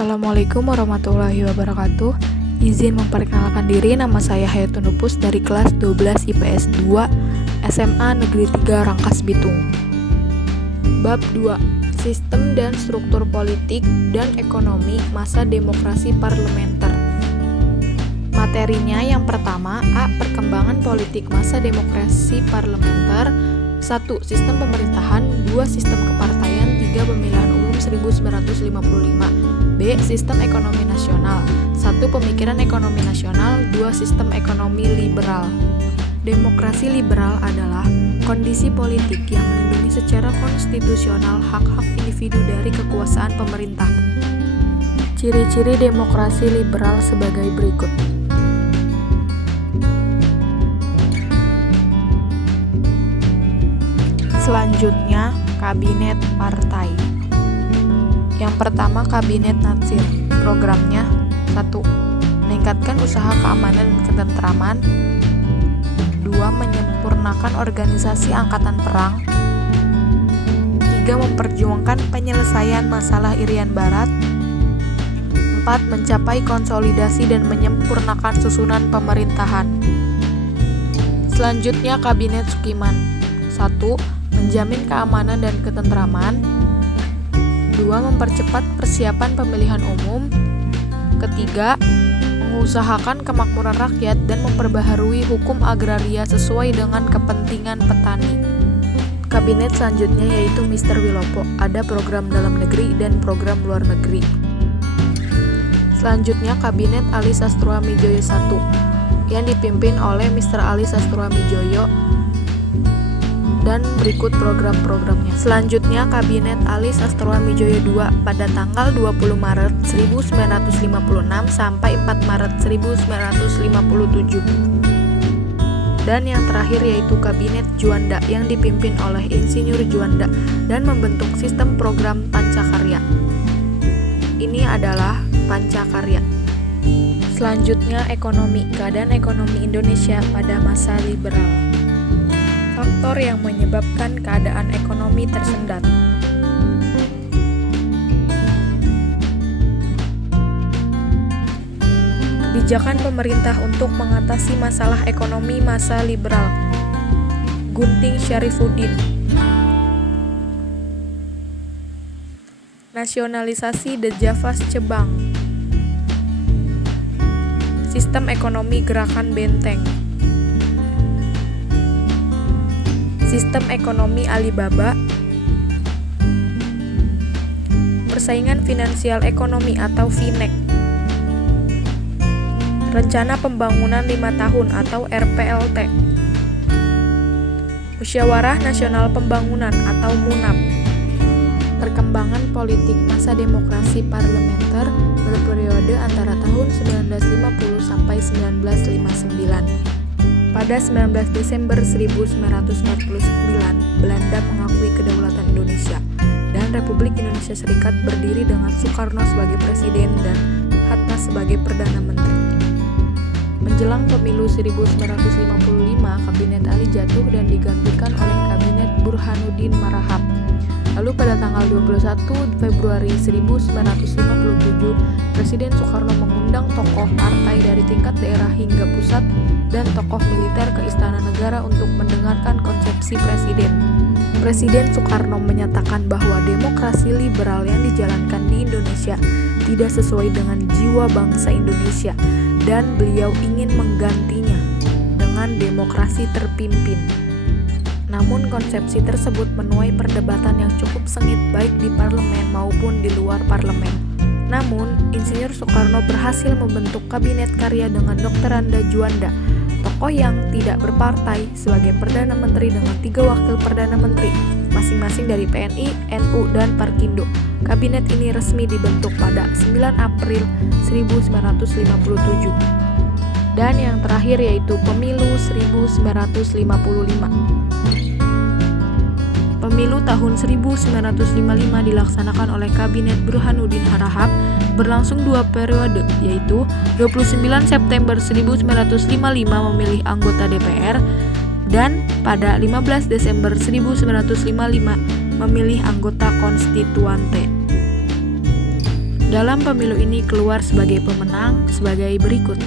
Assalamualaikum warahmatullahi wabarakatuh. Izin memperkenalkan diri, nama saya Hayatun Nupus dari kelas 12 IPS 2 SMA Negeri 3 Rangkas Bitung. Bab 2. Sistem dan struktur politik dan ekonomi masa demokrasi parlementer. Materinya yang pertama, A. Perkembangan politik masa demokrasi parlementer. 1. Sistem pemerintahan. 2. Sistem kepartaian. 3. Pemilihan umum 1955. B. Sistem ekonomi nasional. 1. Pemikiran ekonomi nasional. 2. Sistem ekonomi liberal. Demokrasi liberal adalah kondisi politik yang melindungi secara konstitusional hak-hak individu dari kekuasaan pemerintah. Ciri-ciri demokrasi liberal sebagai berikut. Selanjutnya, kabinet partai. Yang pertama, kabinet natsir. Programnya 1. Meningkatkan usaha keamanan dan ketentraman. 2. Menyempurnakan organisasi angkatan perang. 3. Memperjuangkan penyelesaian masalah Irian Barat. 4. Mencapai konsolidasi dan menyempurnakan susunan pemerintahan. Selanjutnya, kabinet Sukiman. 1. Menjamin keamanan dan ketentraman. 2. Mempercepat persiapan pemilihan umum. 3. Mengusahakan kemakmuran rakyat dan memperbaharui hukum agraria sesuai dengan kepentingan petani. Kabinet selanjutnya yaitu Mr. Wilopo. Ada program dalam negeri dan program luar negeri. Selanjutnya, kabinet Ali Sastroamidjojo I yang dipimpin oleh Mr. Ali Sastroamidjojo. Dan berikut program-programnya. Selanjutnya, Kabinet Ali Sastroamidjojo II pada tanggal 20 Maret 1956 sampai 4 Maret 1957. Dan yang terakhir yaitu Kabinet Juanda yang dipimpin oleh Insinyur Juanda dan membentuk sistem program Pancakarya. Ini adalah Pancakarya. Selanjutnya, ekonomi. Keadaan ekonomi Indonesia pada masa liberal. Faktor yang menyebabkan keadaan ekonomi tersendat. Kebijakan pemerintah untuk mengatasi masalah ekonomi masa liberal. Gunting Syarifuddin. Nasionalisasi Dejavas Cebang. Sistem ekonomi Gerakan Benteng. Sistem ekonomi Alibaba. Persaingan finansial ekonomi atau FINEK. Rencana Pembangunan 5 tahun atau RPLT. Musyawarah Nasional Pembangunan atau MUNAP. Perkembangan politik masa demokrasi parlementer berperiode antara tahun 1950 sampai 1959. Pada 19 Desember 1949, Belanda mengakui kedaulatan Indonesia dan Republik Indonesia Serikat berdiri dengan Soekarno sebagai presiden dan Hatta sebagai Perdana Menteri. Menjelang pemilu 1955, Kabinet Ali jatuh dan digantikan oleh Kabinet Burhanuddin Marahap. Lalu pada tanggal 21 Februari 1957, Presiden Soekarno mengundang tokoh partai dari tingkat daerah hingga pusat dan tokoh militer ke Istana Negara untuk mendengarkan konsepsi Presiden. Presiden Soekarno menyatakan bahwa demokrasi liberal yang dijalankan di Indonesia tidak sesuai dengan jiwa bangsa Indonesia dan beliau ingin menggantinya dengan demokrasi terpimpin. Namun konsepsi tersebut menuai perdebatan yang cukup sengit baik di parlemen maupun di luar parlemen. Namun, Insinyur Soekarno berhasil membentuk Kabinet Karya dengan Dr. Anda Juanda, tokoh yang tidak berpartai, sebagai Perdana Menteri dengan 3 wakil Perdana Menteri, masing-masing dari PNI, NU, dan Parkindo. Kabinet ini resmi dibentuk pada 9 April 1957. Dan yang terakhir yaitu Pemilu 1955. Pemilu tahun 1955 dilaksanakan oleh Kabinet Burhanuddin Marahap berlangsung 2 periode, yaitu 29 September 1955 memilih anggota DPR dan pada 15 Desember 1955 memilih anggota konstituante. dalam pemilu ini keluar sebagai pemenang sebagai berikut.